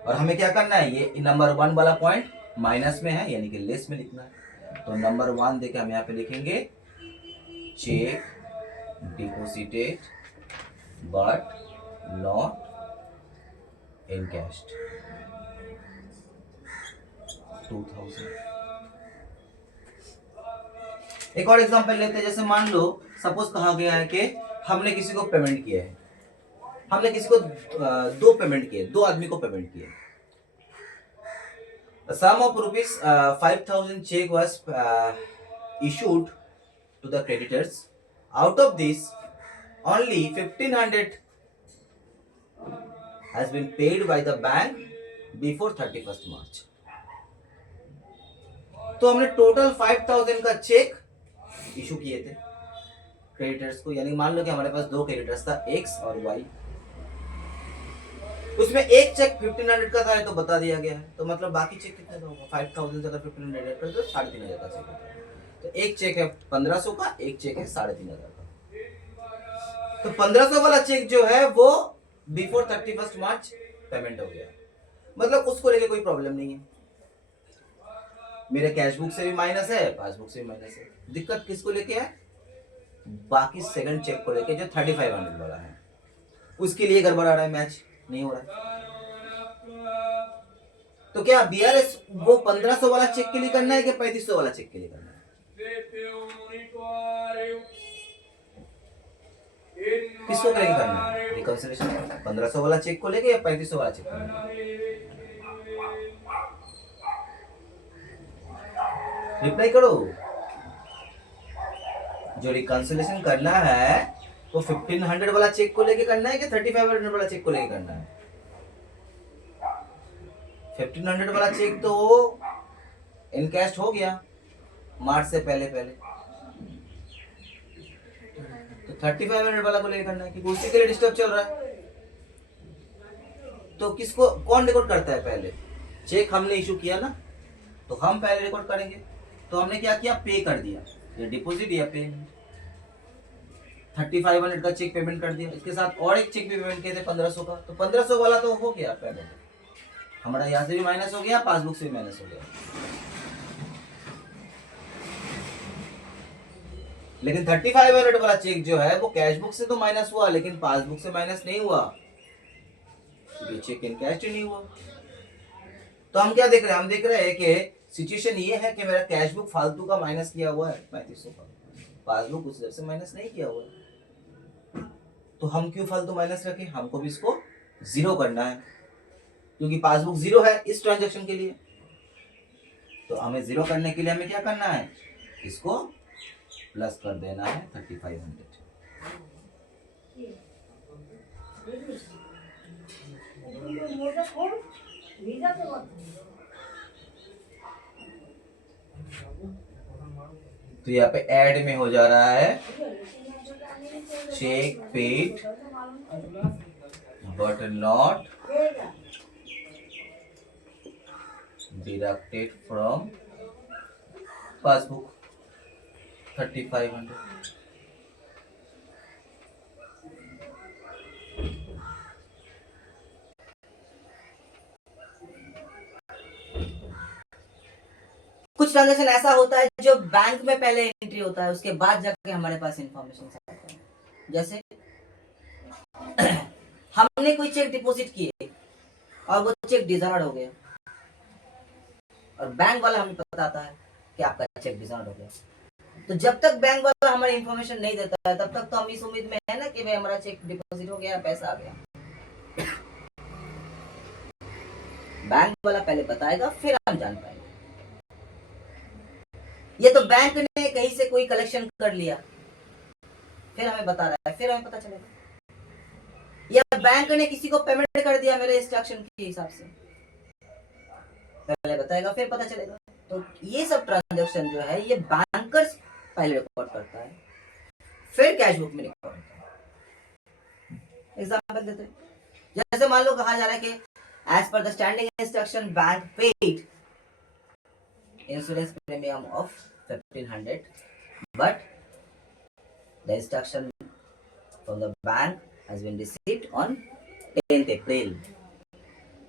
और हमें क्या करना है, ये नंबर 1 वाला पॉइंट माइनस में है, यानी कि लेस में लिखना है। तो नंबर 1 देके हम यहाँ पे लिखेंगे check deposited but not encashed 2000। एक और एग्जांपल लेते हैं, जैसे मान लो सपोज कहा गया है कि हमने किसी को पेमेंट किया है, हमने किसी को दो पेमेंट किए, दो आदमी को पेमेंट किए। The sum of rupees 5,000 check was issued to the creditors. Out of this, only 1,500 has been paid by the bank before 31st March. तो हमने टोटल 5,000 का चेक इशू किए थे क्रेडिटर्स को, यानी मान लो कि हमारे पास दो क्रेडिटर्स था, एक्स और वाई। उसमें एक चेक 1,500 का था तो बता दिया गया है, तो मतलब बाकी चेक कितने का होगा? 5,000 से अगर 1,500 ऐड कर दो 3,500 का चेक होता है। तो एक चेक है 1,500 का, एक चेक है 3,500 का। तो 1,500 वाला चेक जो है वो बिफोर 31st मार्च पेमेंट हो गया, मतलब उसको लेके कोई प्रॉब्लम नहीं है। मेरे कैश बुक से भी माइनस है, पासबुक से भी माइनस है। दिक्कत किसको लेके है? बाकी सेकंड चेक को लेके जो 3,500 वाला है, उसके लिए गड़बड़ आ रहा है, मैच नहीं हो रहा है। तो क्या बीआरएस वो 1,500 वाला चेक के लिए करना है कि 3,500 वाला चेक के लिए करना है? किसको करेंगे करना है रिकंसिलिएशन? 1,500 वाला चेक को लेके या 3,500 वाला चेक को लेके? रिप्लाई करो। जो रिकंसिलिएशन करना है वो 1,500 वाला चेक को लेके करना है कि 3,500 वाला चेक को लेके करना है? 1,500 वाला चेक तो इनकैश हो गया मार्च से पहले पहले, तो 3,500 वाला को लेके करना है, क्योंकि उसी के लिए डिस्टर्ब चल रहा है। तो किसको कौन रिकॉर्ड करता है? पहले चेक हमने इशू किया ना, तो हम पहले रिकॉर्ड करेंगे। तो हमने क्या किया? पे कर दिया, ये डिपॉजिट या पे। 3,500 का चेक पेमेंट कर दिया, इसके साथ और एक चेक भी पेमेंट किए थे 1,500 का, तो 1,500 वाला तो हो गया पेमेंट, हमारा यहाँ से भी माइनस हो गया, पासबुक से भी माइनस हो गया। लेकिन 3,500 वाला चेक जो है वो कैश बुक से तो माइनस हुआ, लेकिन पासबुक से माइनस नहीं हुआ, ये चेक इन कैश नहीं हुआ। तो हम क्या देख रहे हैं? हम देख रहे हैं कि सिचुएशन ये है कि मेरा कैश बुक फालतू का माइनस किया हुआ है 3,500 का, पासबुक उस तरफ से माइनस नहीं किया हुआ है। तो हम क्यों फालतू माइनस रखें? हमको भी इसको जीरो करना है, क्योंकि पासबुक जीरो है इस ट्रांजैक्शन के लिए। तो हमें जीरो करने के लिए हमें क्या करना है? इसको प्लस कर देना है 3,500। तो यहाँ पे ऐड में हो जा रहा है cheque paid but not deducted from passbook 3,500। कुछ ट्रांजेक्शन ऐसा होता है जो बैंक में पहले एंट्री होता है, उसके बाद जाके हमारे पास इंफॉर्मेशन आता है। जैसे हमने कोई चेक डिपॉजिट किए और वो चेक डिसऑर्डर हो गया, और बैंक वाला हमें बताता है कि आपका चेक डिसऑर्डर हो गया। तो जब तक बैंक वाला हमारी इंफॉर्मेशन नहीं देता है तब तक तो हम इस उम्मीद में है ना कि भाई हमारा चेक डिपॉजिट हो गया, पैसा आ गया। बैंक वाला पहले बताएगा, फिर हम जान पाएंगे। ये तो बैंक ने कहीं से कोई कलेक्शन कर लिया, फिर हमें बता रहा है, फिर हमें पता चलेगा। या बैंक ने किसी को पेमेंट कर दिया मेरे इंस्ट्रक्शन के हिसाब से, पहले बताएगा फिर पता चलेगा। तो ये सब ट्रांजैक्शन जो है ये बैंकर्स पहले रिकॉर्ड करता है, फिर कैश बुक में रिकॉर्ड करता है। एग्जांपल देते हैं, जैसे मान लो कहा जा रहा है कि as per the standing instruction bank paid insurance premium of 1,500, but the instruction from the bank has been received on 10th April।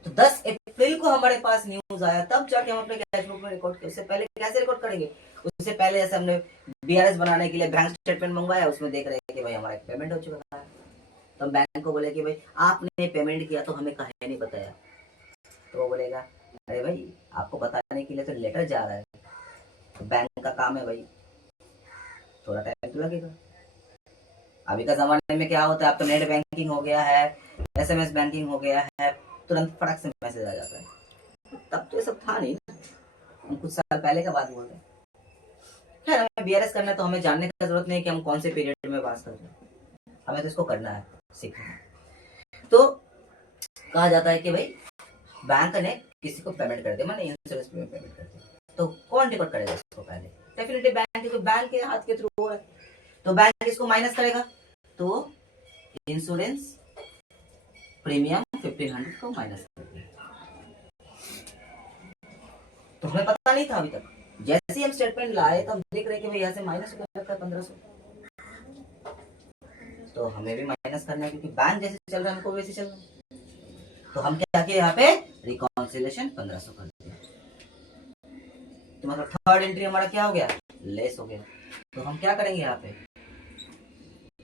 तो 10 अप्रैल को हमारे पास न्यूज आया, तब जाके हम अपने कैश बुक में रिकॉर्ड किया। उससे पहले कैसे रिकॉर्ड करेंगे? उससे पहले जैसे हमने बीआरएस बनाने के लिए बैंक स्टेटमेंट मंगवाया, उसमें देख रहे हैं कि भाई हमारा पेमेंट हो चुका है, तो हम बैंक को बोले कि भाई आपने पेमेंट किया तो हमें काहे नहीं बताया? तो वो बोलेगा अरे भाई आपको बताने के लिए तो लेटर जा रहा है, तो बैंक का काम है भाई थोड़ा टाइम तो लगेगा। अभी का जमाने में क्या होता है, अब तो नेट बैंकिंग हो गया है, एसएमएस बैंकिंग हो गया है, तुरंत फटक से मैसेज आ जाता है। तब तो ये सब था नहीं, हम कुछ साल पहले का बात बोल रहे हैं। खैर, हमें बीआरएस करना है तो हमें जानने की जरूरत नहीं कि हम कौन से पीरियड में पास कर रहे हैं, हमें तो इसको करना है, सीखना है। तो कहा जाता है कि भाई बैंक ने किसी को पेमेंट कर दिया, माने इंश्योरेंस में पेमेंट कर दिया, तो कौन डिपोजिट करेगा इसको पहले? डेफिनेटली बैंक, क्योंकि बैंक के हाथ के थ्रू हो रहा है, तो बैंक इसको माइनस करेगा। तो इंश्योरेंस प्रीमियम 1500 को माइनस कर दिया। तो हमें पता नहीं था अभी तक, जैसे ही हम स्टेटमेंट लाए तो हम देख रहे कि भाई यहाँ से माइनस हो रखा है 1500, तो हमें भी माइनस करना है, क्योंकि बैंक जैसे चल रहा है हमको वैसे चलना है। तो हम क्या किए यहाँ पे, रिकॉन्सिलेशन 1500 कर दिया। तो मतलब थर्ड एंट्री हमारा क्या हो गया, लेस हो गया। तो हम क्या करेंगे यहाँ पे,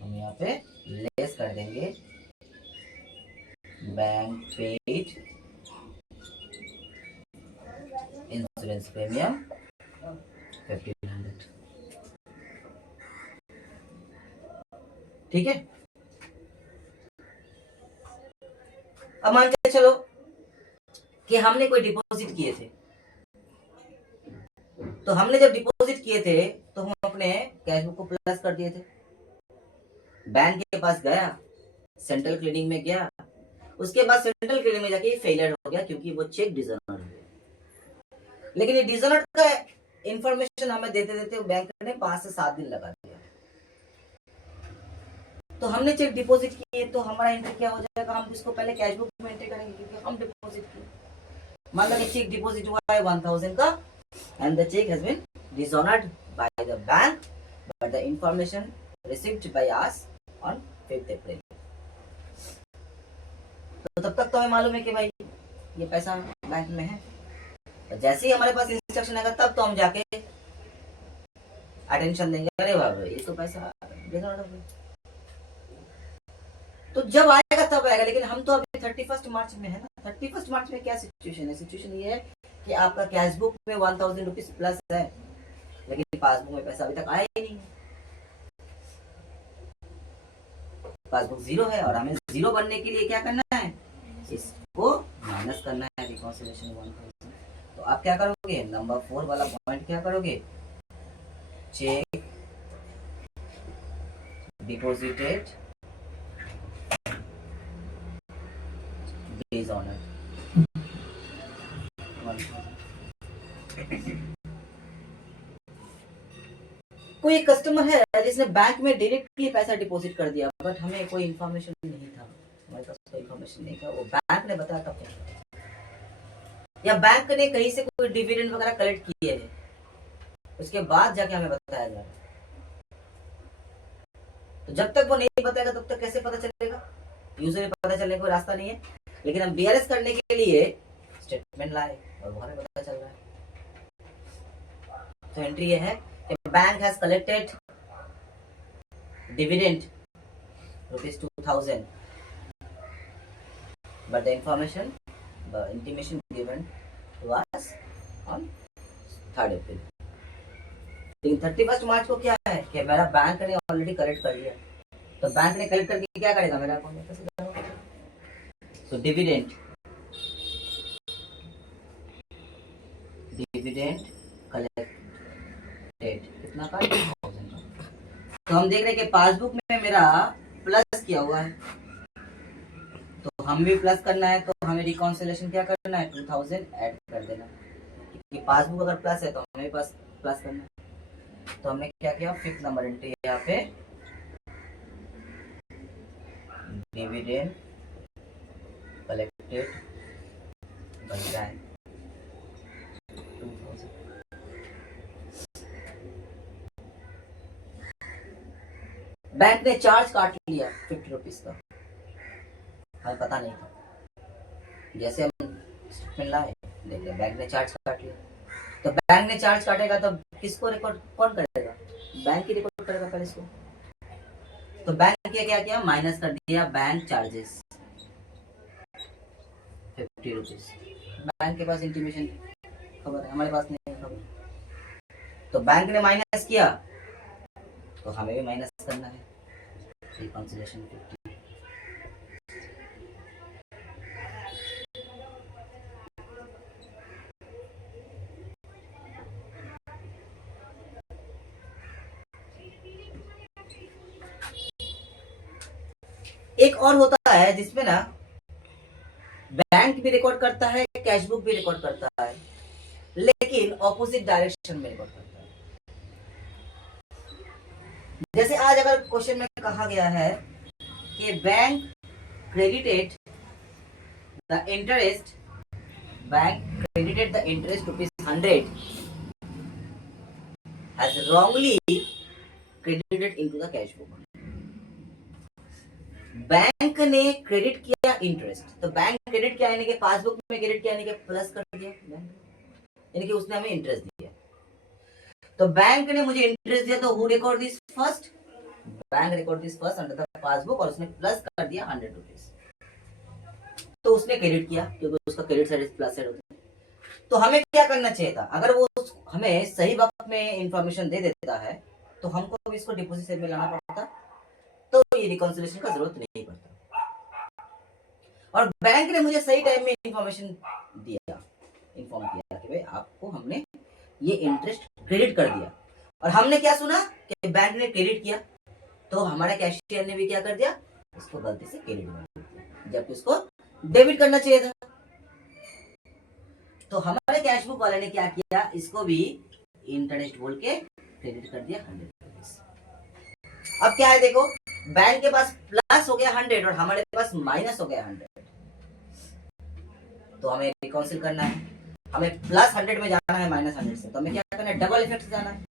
हम यहाँ पे लेस कर देंगे बैंक पेड इंश्योरेंस प्रीमियम 1500। ठीक है। अब मान के चलो कि हमने कोई डिपॉजिट किए थे, तो हमने जब डिपॉजिट किए थे तो हम अपने कैश बुक को प्लस कर दिए थे। बैंक के पास गया, सेंट्रल क्लीनिंग में गया, उसके बाद सेंट्रल क्लीनिंग में जाके फेलियर हो गया, क्योंकि वो चेक डिसऑनर हो गया। लेकिन ये डिसऑनर का इंफॉर्मेशन हमें देते देते बैंक ने 5 से 7 दिन लगा दिया। तो हमने चेक डिपॉजिट किए, तो हमारा एंट्री क्या हो जाएगा, हम इसको पहले कैश बुक में एंट्री करेंगे, क्योंकि हम डिपॉजिट किए। मान लो कि चेक डिपॉजिट हुआ है 1000 का, and the cheque has been dishonored by the bank, but the information received by us on 5th April. तो तब तक तो हमें मालूम है कि भाई ये पैसा बैंक में है, तो जैसे ही हमारे पास इंस्ट्रक्शन आएगा तब तो हम जाके अटेंशन देंगे, अरे बाबा ये तो पैसा डिसऑनर्ड हो गया। तो जब आएगा तब आएगा, लेकिन हम तो अभी 31 मार्च में है ना। 31 मार्च में क्या सिचुएशन है, सिचुएशन ये है कि आपका कैश बुक में 1000 रुपीज प्लस है, लेकिन पासबुक में पैसा अभी तक आया ही नहीं, पासबुक जीरो है, और हमें जीरो बनने के लिए क्या करना है, इसको माइनस करना है, रिकॉन्सिलेशन 1000। तो आप क्या करोगे, नंबर 4 वाला पॉइंट क्या करोगे, चेक डिपॉजिटेड डिसऑनर्ड 1000। कोई कस्टमर है जिसने बैंक में डायरेक्टली पैसा डिपॉजिट कर दिया, बट हमें कोई इन्फॉर्मेशन नहीं था, हमारे पास कोई इन्फॉर्मेशन नहीं था, वो बैंक ने बताया तब क्या, या बैंक ने कहीं से कोई डिविडेंड वगैरह कलेक्ट किए हैं, उसके बाद जाके हमें बताया जा रहा है। तो जब तक वो नहीं बताएगा तब तक कैसे पता चलेगा, यूजुअली पता चलने का कोई रास्ता नहीं है। लेकिन हम बीआरएस करने के लिए स्टेटमेंट लाए और वो हमें पता चल रहा है। तो एंट्री ये है कि bank has collected dividend rupees 2000, but the information, the intimation given to us on 3rd April. लेकिन 31 मार्च को क्या है कि मेरा बैंक ने ऑलरेडी कलेक्ट कर लिया, तो बैंक ने कलेक्ट करके क्या करेगा, मेरा अकाउंट में पैसे जमा करेगा। सो डिविडेंड कलेक्टेड कितना का, 2000 का। तो हम देख रहे हैं कि पासबुक में मेरा प्लस किया हुआ है, तो हम भी प्लस करना है, तो हमें रिकॉन्सिलेशन क्या करना है, 2000 ऐड कर देना, क्योंकि पासबुक अगर प्लस है तो हमें पास प्लस करना है। तो हमने क्या किया, 5th नंबर एंट्री यहाँ पे डिविडेंड कलेक्टेड बनता है 2000। बैंक ने चार्ज काट लिया 50 रुपीज का, हमें पता नहीं था, जैसे हम स्टेटमेंट लाए देखिए बैंक ने चार्ज काट लिया। तो बैंक ने चार्ज काटेगा तो किसको रिकॉर्ड कौन करेगा, बैंक ही रिकॉर्ड करेगा पहले इसको। तो बैंक ने क्या किया, माइनस कर दिया बैंक चार्जेस 50 रुपीज। बैंक के पास इंटीमेशन खबर है, हमारे पास नहीं खबर। तो बैंक ने माइनस किया तो हमें भी माइनस करना है। रिकॉन्सिलेशन 50। एक और होता है जिसमें ना बैंक भी रिकॉर्ड करता है, कैश बुक भी रिकॉर्ड करता है, लेकिन ऑपोजिट डायरेक्शन में रिकॉर्ड करता है। जैसे आज अगर क्वेश्चन में कहा गया है कि bank credited the interest, bank credited the interest ₹100 has wrongly credited into the cash book. Bank ने क्रेडिट किया इंटरेस्ट, तो बैंक क्रेडिट किया यानी कि पासबुक में क्रेडिट किया यानी कि प्लस कर दिया बैंक, यानी कि उसने हमें इंटरेस्ट दिया। तो बैंक ने मुझे इंटरेस्ट दिया, तो who record this first? Bank record this first under the passbook, और उसने प्लस कर दिया ₹100। तो उसने क्रेडिट किया क्योंकि उसका क्रेडिट साइड प्लस साइड होता है। तो हमें क्या करना चाहिए था? अगर वो हमें सही वक्त में इंफॉर्मेशन दे देता है तो हमको इसको डिपॉजिट साइड में लाना पड़ता, तो ये रिकॉन्सिलिएशन का जरूरत नहीं पड़ता। और बैंक ने मुझे सही टाइम में इंफॉर्मेशन दिया, इन्फॉर्म किया कि भाई आपको हमने ये इंटरेस्ट क्रेडिट कर दिया, और हमने क्या सुना कि बैंक ने क्रेडिट किया, तो हमारा कैशियर ने भी क्या कर दिया, इसको गलती से क्रेडिट कर दिया, जबकि उसको डेबिट करना चाहिए था। तो हमारे कैश बुक वाले ने क्या किया, इसको भी इंटरेस्ट बोल के क्रेडिट कर दिया ₹100। अब क्या है देखो, बैंक के पास प्लस हो गया 100 और हमारे पास माइनस हो गया 100, तो हमें रिकॉन्सिल करना है। हमें प्लस 100 में जाना है माइनस 100 से, तो हमें क्या करना है, डबल इफेक्ट से जाना है।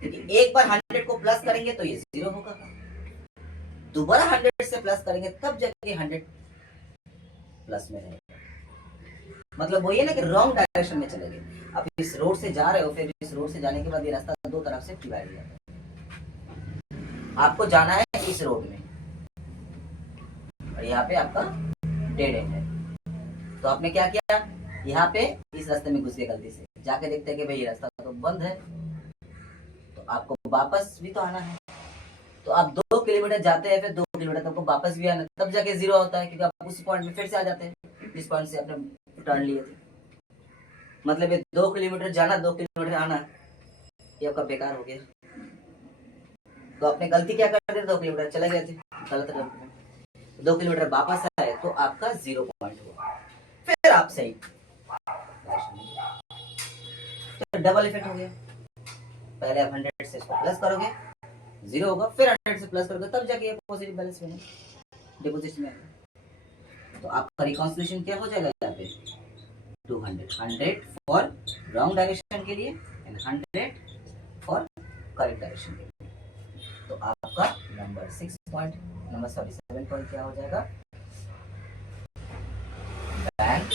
क्योंकि एक बार 100 को प्लस करेंगे तो ये 0 होगा, दोबारा 100 से प्लस करेंगे तब जाके 100 प्लस में रहेगा। मतलब वही है ना कि रॉन्ग डायरेक्शन में चले गए। अब इस रोड से जा रहे हो, फिर इस रोड से जाने के बाद ये रास्ता दो तरफ से डिवाइड हो जाता है। आपको जाना है इस रोड में और यहाँ पे आपका डेड एंड है, तो आपने क्या किया, यहाँ पे इस रास्ते में घुस गए गलती से, जाके देखते हैं कि भाई ये रास्ता तो बंद है, तो आपको वापस भी तो आना है। तो आप 2 किलोमीटर जाते हैं, फिर 2 किलोमीटर तक वापस भी आना, तब जाके 0 होता है, क्योंकि आप उस पॉइंट में फिर से आ जाते हैं इस पॉइंट से आपने टर्न लिए थे। मतलब ये 2 किलोमीटर जाना 2 किलोमीटर आना, ये आपका बेकार हो गया। तो आपने गलती क्या कर दी, 2 किलोमीटर चले गए थे गलत रास्ते, 2 किलोमीटर वापस आए तो आपका 0 पॉइंट हुआ, फिर आप सही, तो डबल इफेक्ट हो गया। पहले आप 100 से इसको प्लस करोगे 0 होगा, फिर 100 से प्लस करोगे तब जाके पॉजिटिव बैलेंस में डिपॉजिट में। तो आपका रिकॉन्सिलिएशन क्या हो जाएगा, यहाँ पे 200 फॉर रॉन्ग डायरेक्शन के लिए एंड 100 फॉर करेक्ट डायरेक्शन के लिए। तो आपका नंबर 7 पॉइंट क्या हो जाएगा, bank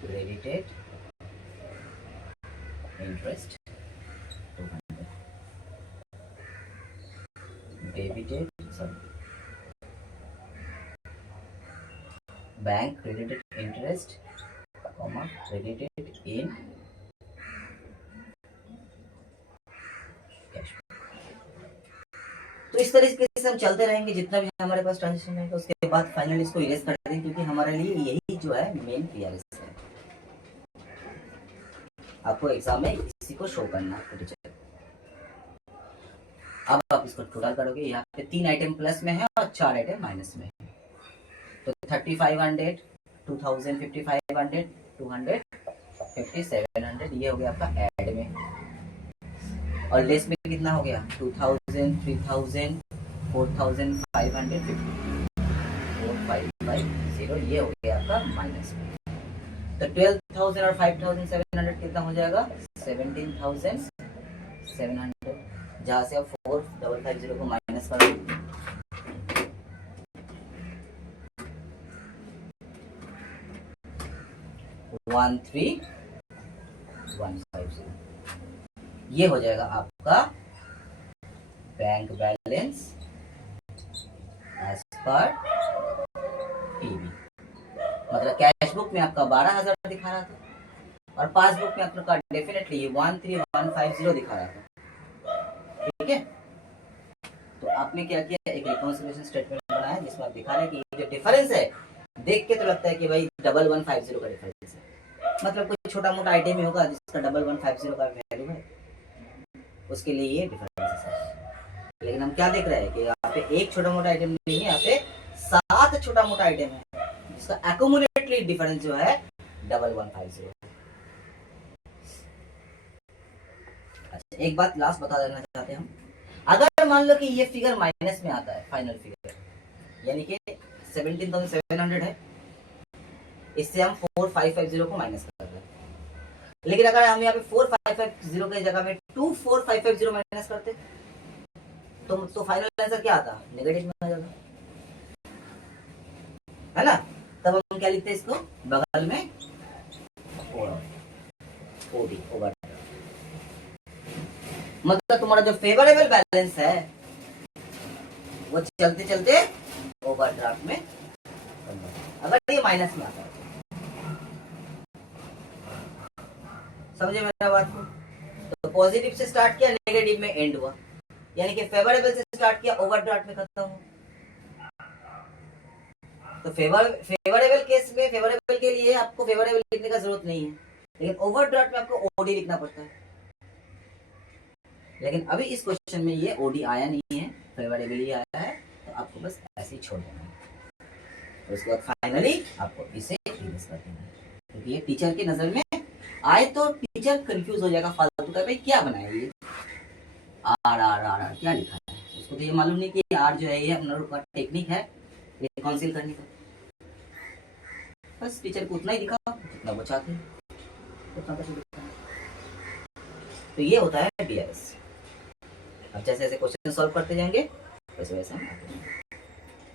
credited interest 200, debited bank credited interest comma credited in cash. तो इस तरीके से हम चलते रहेंगे, जितना भी हमारे पास ट्रांजेक्शन है, उसके बाद फाइनली इसको इरेज कर देंगे, क्योंकि हमारे लिए यही जो है मेन क्लियरेंस है। आपको एग्जाम में इसी को शो करना है टीचर। अब आप इसको टोटल करोगे, यहाँ पे 3 आइटम प्लस में है और 4 आइटम माइनस में है, तो 3500, 2000, 5500, 200, 5700, ये हो गया आपका ऐड में। और लेस में कितना हो गया, 2000, 3000, 4550, 4550, ये हो गया आपका माइनस में। तो 12,000 और 5,700 कितना हो जाएगा, 17,700, जहाँ से आप 4550 को माइनस करोगे 13,150, ये हो जाएगा आपका bank balance as per TV. मतलब कैश बुक में आपका 12,000 दिखा रहा था और पासबुक में आपका डेफिनेटली 13,150 दिखा रहा था। ठीक है। तो आपने क्या किया, एक रिकॉन्सिलिएशन स्टेटमेंट बनाया जिसमें आप दिखा रहे हैं कि ये जो डिफरेंस है, देख के तो लगता है कि भाई 1150 का डिफरेंस है, मतलब कोई छोटा मोटा आइटम ही होगा जिसका 1150 का वैल्यू है, उसके लिए ये डिफरेंस है सर। लेकिन हम क्या देख रहे हैं कि यहाँ पे एक छोटा मोटा आइटम नहीं है, यहाँ पे 7 छोटा मोटा आइटम है जिसका एक्यूमुलेटली डिफरेंस जो है 1150। अच्छा, एक बात लास्ट बता देना चाहते हैं हम, अगर मान लो कि ये फिगर माइनस में आता है, फाइनल फिगर यानी कि 17,700 है, इससे हम 4550 को माइनस कर रहे हैं, लेकिन अगर हम यहाँ पे 4550 की जगह में 24550 माइनस करते तो फाइनल आंसर क्या आता, नेगेटिव में आ जाता है ना। तब हम क्या लिखते हैं इसको, बगल में ओडी ओवर, मतलब तुम्हारा जो फेवरेबल बैलेंस है वो चलते चलते ओवरड्राफ्ट में, अगर ये माइनस में आता है, समझे मेरा बात को। तो पॉजिटिव से स्टार्ट किया, नेगेटिव में एंड हुआ, यानी कि फेवरेबल से स्टार्ट किया, ओवरड्राफ्ट में खत्म हुआ। तो फेवरेबल केस में, फेवरेबल के लिए आपको फेवरेबल लिखने का जरूरत नहीं है, लेकिन ओवरड्राफ्ट में आपको ओडी लिखना पड़ता है। लेकिन अभी इस क्वेश्चन में ये ओडी आया नहीं है, फेवरेबल ही आया है, तो आपको बस ऐसे ही छोड़ देना है। और उसके बाद फाइनली आपको इसे रिवर्स कर देना है, क्योंकि ये टीचर की नजर में आए तो टीचर कंफ्यूज हो जाएगा फालतू का, भाई क्या बनाया ये, आर आर आर आर क्या लिखा है, उसको तो ये मालूम नहीं कि आर जो है ये अपना का टेक्निक है रिकॉन्सिल करने का। बस टीचर को उतना ही दिखा जितना वो चाहते हैं, उतना कुछ दिखा। तो ये होता है डीआरएस। अब जैसे जैसे क्वेश्चन सॉल्व करते जाएंगे वैसे वैसे हम आते हैं।